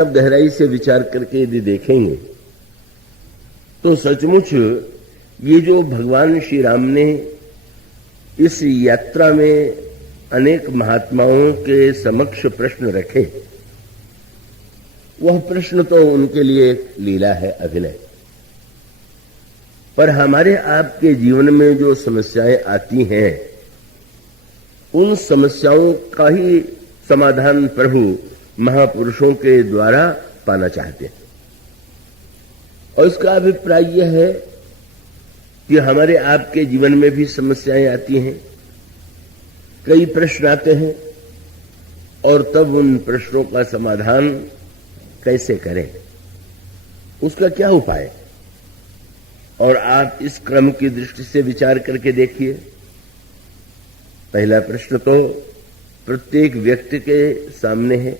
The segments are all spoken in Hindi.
अब गहराई से विचार करके यदि देखेंगे तो सचमुच ये जो भगवान श्री राम ने इस यात्रा में अनेक महात्माओं के समक्ष प्रश्न रखे, वह प्रश्न तो उनके लिए एक लीला है, अभिनय। पर हमारे आपके जीवन में जो समस्याएं आती हैं, उन समस्याओं का ही समाधान प्रभु महापुरुषों के द्वारा पाना चाहते हैं। और इसका अभिप्राय यह है कि हमारे आपके जीवन में भी समस्याएं आती हैं, कई प्रश्न आते हैं, और तब उन प्रश्नों का समाधान कैसे करें, उसका क्या उपाय। और आप इस क्रम की दृष्टि से विचार करके देखिए। पहला प्रश्न तो प्रत्येक व्यक्ति के सामने है,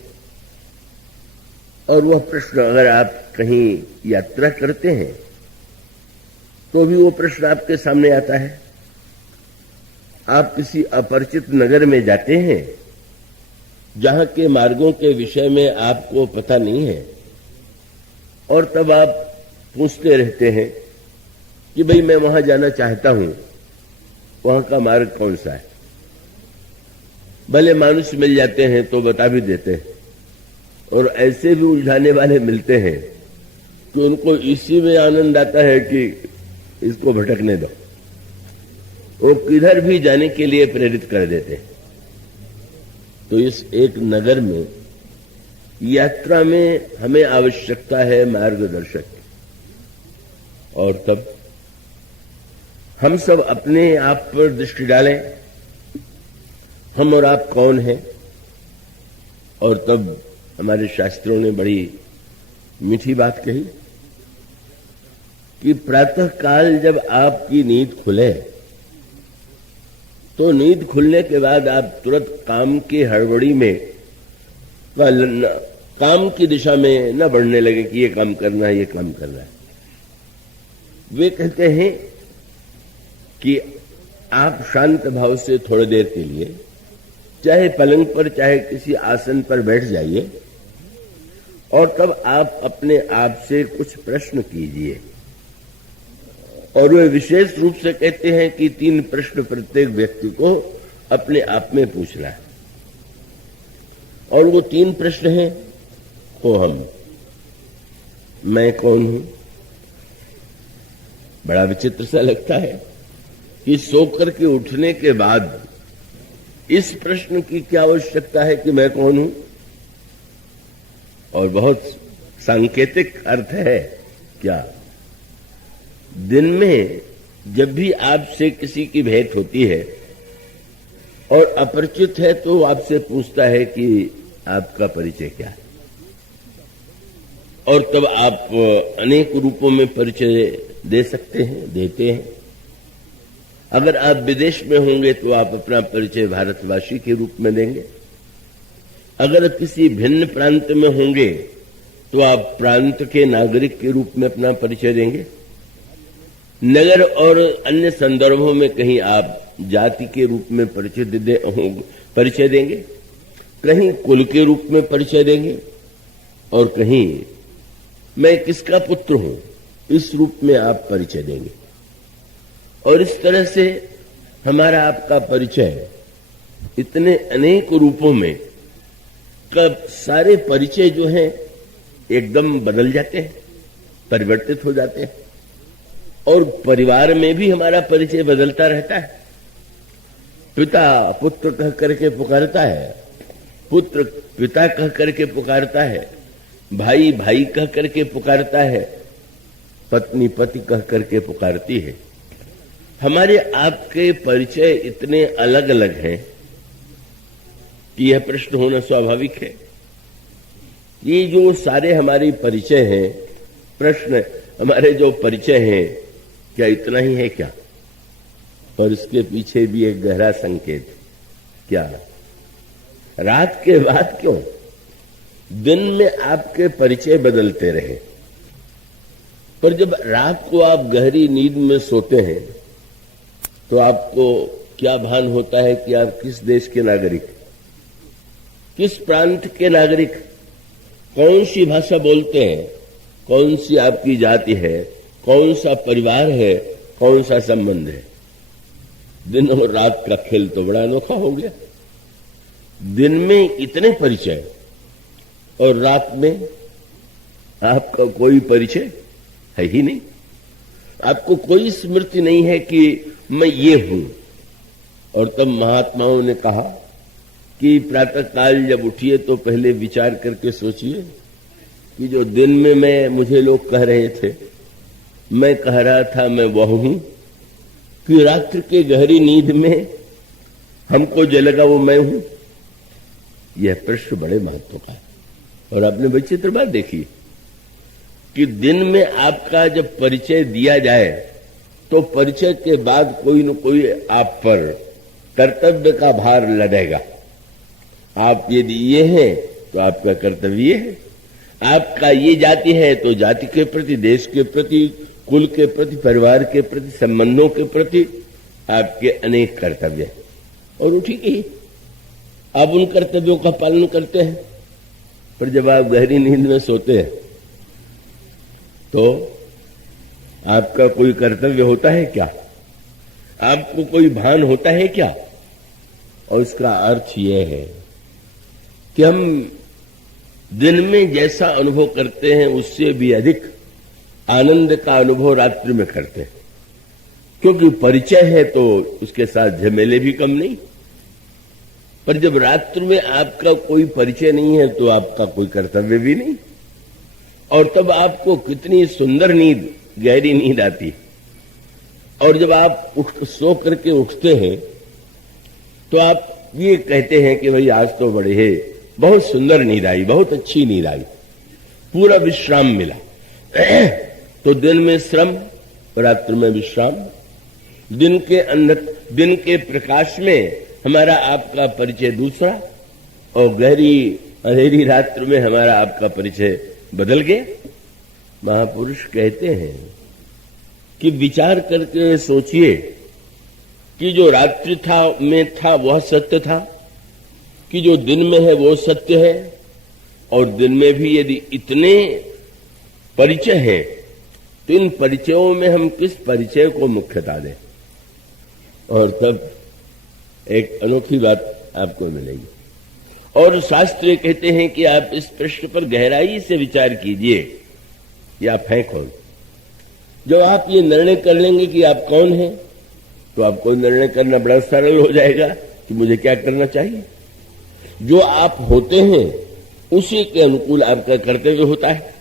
और वह प्रश्न अगर आप कहीं यात्रा करते हैं तो भी वो प्रश्न आपके सामने आता है। आप किसी अपरिचित नगर में जाते हैं जहां के मार्गों के विषय में आपको पता नहीं है, और तब आप पूछते रहते हैं कि भाई मैं वहां जाना चाहता हूं, वहां का मार्ग कौन सा है। भले मानुष मिल जाते हैं तो बता भी देते हैं, और ऐसे भी उलझाने वाले मिलते हैं कि उनको इसी में आनंद आता है कि इसको भटकने दो, वो किधर भी जाने के लिए प्रेरित कर देते हैं। तो इस एक नगर में यात्रा में हमें आवश्यकता है मार्गदर्शक, और तब हम सब अपने आप पर दृष्टि डालें, हम और आप कौन हैं। और तब हमारे शास्त्रों ने बड़ी मीठी बात कही कि प्रातः काल जब आपकी नींद खुले तो नींद खुलने के बाद आप तुरंत काम की हड़बड़ी में काम की दिशा में न बढ़ने लगे कि ये काम करना है, ये काम करना है। वे कहते हैं कि आप शांत भाव से थोड़ी देर के लिए चाहे पलंग पर चाहे किसी आसन पर बैठ जाइए, और तब आप अपने आप से कुछ प्रश्न कीजिए। और वे विशेष रूप से कहते हैं कि 3 प्रश्न प्रत्येक व्यक्ति को अपने आप में पूछना है। और वो 3 प्रश्न हैं, को हम, मैं कौन हूं। बड़ा विचित्र सा लगता है कि सोकर के उठने के बाद इस प्रश्न की क्या आवश्यकता है कि मैं कौन हूं। और बहुत सांकेतिक अर्थ है क्या। दिन में जब भी आपसे किसी की भेंट होती है और अपरिचित है तो आपसे पूछता है कि आपका परिचय क्या है, और तब आप अनेक रूपों में परिचय दे सकते हैं, देते हैं। अगर आप विदेश में होंगे तो आप अपना परिचय भारतवासी के रूप में देंगे। अगर किसी भिन्न प्रांत में होंगे तो आप प्रांत के नागरिक के रूप में अपना परिचय देंगे। नगर और अन्य संदर्भों में कहीं आप जाति के रूप में परिचय देंगे, कहीं कुल के रूप में परिचय देंगे, और कहीं मैं किसका पुत्र हूं इस रूप में आप परिचय देंगे। और इस तरह से हमारा आपका परिचय इतने अनेक रूपों में कब सारे परिचय जो हैं एकदम बदल जाते हैं, परिवर्तित हो जाते हैं। और परिवार में भी हमारा परिचय बदलता रहता है। पिता पुत्र कह करके पुकारता है, पुत्र पिता कह करके पुकारता है, भाई भाई कह करके पुकारता है, पत्नी पति कह करके पुकारती है। हमारे आपके परिचय इतने अलग अलग हैं कि यह प्रश्न होना स्वाभाविक है। ये जो सारे हमारे परिचय हैं, प्रश्न हमारे जो परिचय हैं, क्या इतना ही है क्या। और इसके पीछे भी एक गहरा संकेत, क्या रात के बाद क्यों दिन में आपके परिचय बदलते रहे। पर जब रात को आप गहरी नींद में सोते हैं तो आपको क्या भान होता है कि आप किस देश के नागरिक, किस प्रांत के नागरिक, कौन सी भाषा बोलते हैं, कौन सी आपकी जाति है, कौन सा परिवार है, कौन सा संबंध है। दिन और रात का खेल तो बड़ा अनोखा हो गया। दिन में इतने परिचय और रात में आपका कोई परिचय है ही नहीं। आपको कोई स्मृति नहीं है कि मैं ये हूं। और तब महात्माओं ने कहा कि प्रातः काल जब उठिए तो पहले विचार करके सोचिए कि जो दिन में मुझे लोग कह रहे थे, मैं कह रहा था मैं वह हूं, कि रात्रि के गहरी नींद में हमको जो लगा वो मैं हूं। यह प्रश्न बड़े महत्व का है। और आपने विचित्र बात देखी कि दिन में आपका जब परिचय दिया जाए तो परिचय के बाद कोई न कोई आप पर कर्तव्य का भार लदेगा। आप यदि ये हैं तो आपका कर्तव्य है, आपका ये जाति है तो जाति के प्रति, देश के प्रति, कुल के प्रति, परिवार के प्रति, संबंधों के प्रति आपके अनेक कर्तव्य हैं। और वो ठीक ही, आप उन कर्तव्यों का पालन करते हैं। पर जब आप गहरी नींद में सोते हैं तो आपका कोई कर्तव्य होता है क्या? आपको कोई भान होता है क्या? और इसका अर्थ यह है कि हम दिन में जैसा अनुभव करते हैं उससे भी अधिक आनंद का अनुभव रात्रि में करते हैं, क्योंकि परिचय है तो उसके साथ झमेले भी कम नहीं। पर जब रात्रि में आपका कोई परिचय नहीं है तो आपका कोई कर्तव्य भी नहीं। और तब आपको कितनी सुंदर नींद, गहरी नींद आती है। और जब आप सो करके उठते हैं तो आप ये कहते हैं कि भाई आज तो बड़े है, बहुत सुंदर नींद आई, बहुत अच्छी नींद आई, पूरा विश्राम मिला। तो दिन में श्रम, रात्रि में विश्राम। दिन के प्रकाश में हमारा आपका परिचय दूसरा, और गहरी अंधेरी रात्रि में हमारा आपका परिचय बदल गया। महापुरुष कहते हैं कि विचार करके सोचिए कि जो रात्रि में था वह सत्य था, कि जो दिन में है वो सत्य है। और दिन में भी यदि इतने परिचय है तो इन परिचयों में हम किस परिचय को मुख्यता दें। और तब एक अनोखी बात आपको मिलेगी। और शास्त्र कहते हैं कि आप इस प्रश्न पर गहराई से विचार कीजिए कि आप हैं कौन। जब आप ये निर्णय कर लेंगे कि आप कौन हैं तो आपको निर्णय करना बड़ा सरल हो जाएगा कि मुझे क्या करना चाहिए। जो आप होते हैं उसी के अनुकूल आपका कर्तव्य होता है।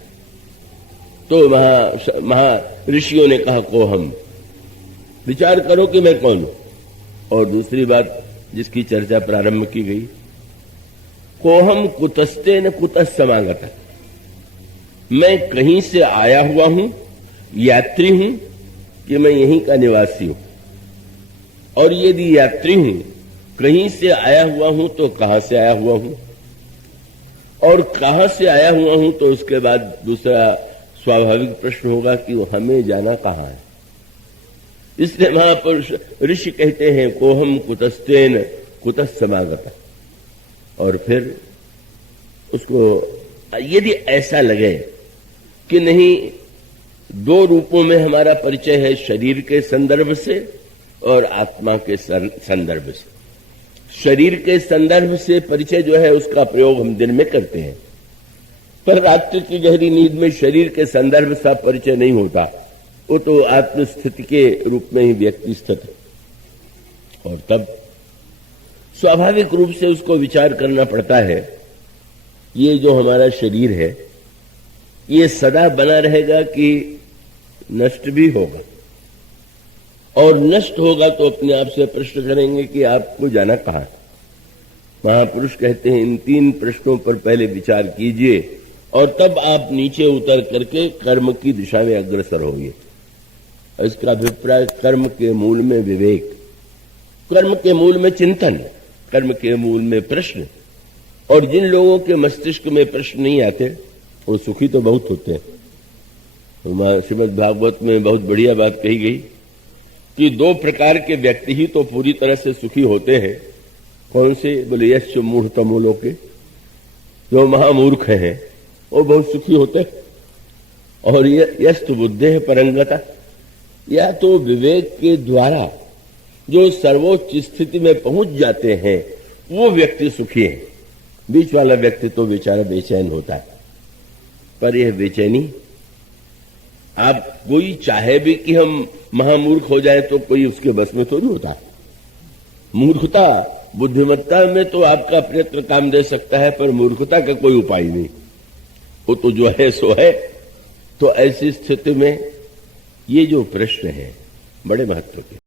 तो महा ऋषियों ने कहा को हम विचार करो कि मैं कौन हूं। और दूसरी बात जिसकी चर्चा प्रारंभ की गई, कोहम कुतस्ते न कुतस समागत, मैं कहीं से आया हुआ हूं, यात्री हूं कि मैं यहीं का निवासी हूं। और यदि यात्री हूं, कहीं से आया हुआ हूं तो कहां से आया हुआ हूं, और कहां से आया हुआ हूं तो उसके बाद दूसरा स्वाभाविक प्रश्न होगा कि वो हमें जाना कहां है। इसलिए महापुरुष ऋषि कहते हैं कोहम कुतस्तेन कुतस समागत। और फिर उसको यदि ऐसा लगे कि नहीं, दो रूपों में हमारा परिचय है, शरीर के संदर्भ से और आत्मा के संदर्भ से। शरीर के संदर्भ से परिचय जो है उसका प्रयोग हम दिन में करते हैं, पर रात्रि की गहरी नींद में शरीर के संदर्भ से परिचय नहीं होता। वो तो आत्मस्थिति के रूप में ही व्यक्ति स्थित है। और तब स्वाभाविक रूप से उसको विचार करना पड़ता है, ये जो हमारा शरीर है ये सदा बना रहेगा कि नष्ट भी होगा। और नष्ट होगा तो अपने आप से प्रश्न करेंगे कि आपको जाना कहां। महापुरुष कहते हैं इन तीन प्रश्नों पर पहले विचार कीजिए और तब आप नीचे उतर करके कर्म की दिशा में अग्रसर होंगे। इसका अभिप्राय कर्म के मूल में विवेक, कर्म के मूल में चिंतन, कर्म के मूल में प्रश्न। और जिन लोगों के मस्तिष्क में प्रश्न नहीं आते वो सुखी तो बहुत होते हैं। श्रीमद् भागवत में बहुत बढ़िया बात कही गई कि दो प्रकार के व्यक्ति ही तो पूरी तरह से सुखी होते हैं। कौन से? बोले यश मूढ़ तमोलों के, जो महामूर्ख हैं वो बहुत सुखी होते हैं। और ये यस्तु बुद्धे परंगता, या तो विवेक के द्वारा जो सर्वोच्च स्थिति में पहुंच जाते हैं वो व्यक्ति सुखी है। बीच वाला व्यक्ति तो बेचारा बेचैन होता है। पर यह बेचैनी, आप कोई चाहे भी कि हम महामूर्ख हो जाए तो कोई उसके बस में थोड़ी होता है। मूर्खता, बुद्धिमत्ता में तो आपका प्रयत्न काम दे सकता है, पर मूर्खता का कोई उपाय नहीं। वो तो जो है सो है। तो ऐसी स्थिति में ये जो प्रश्न है बड़े महत्व के।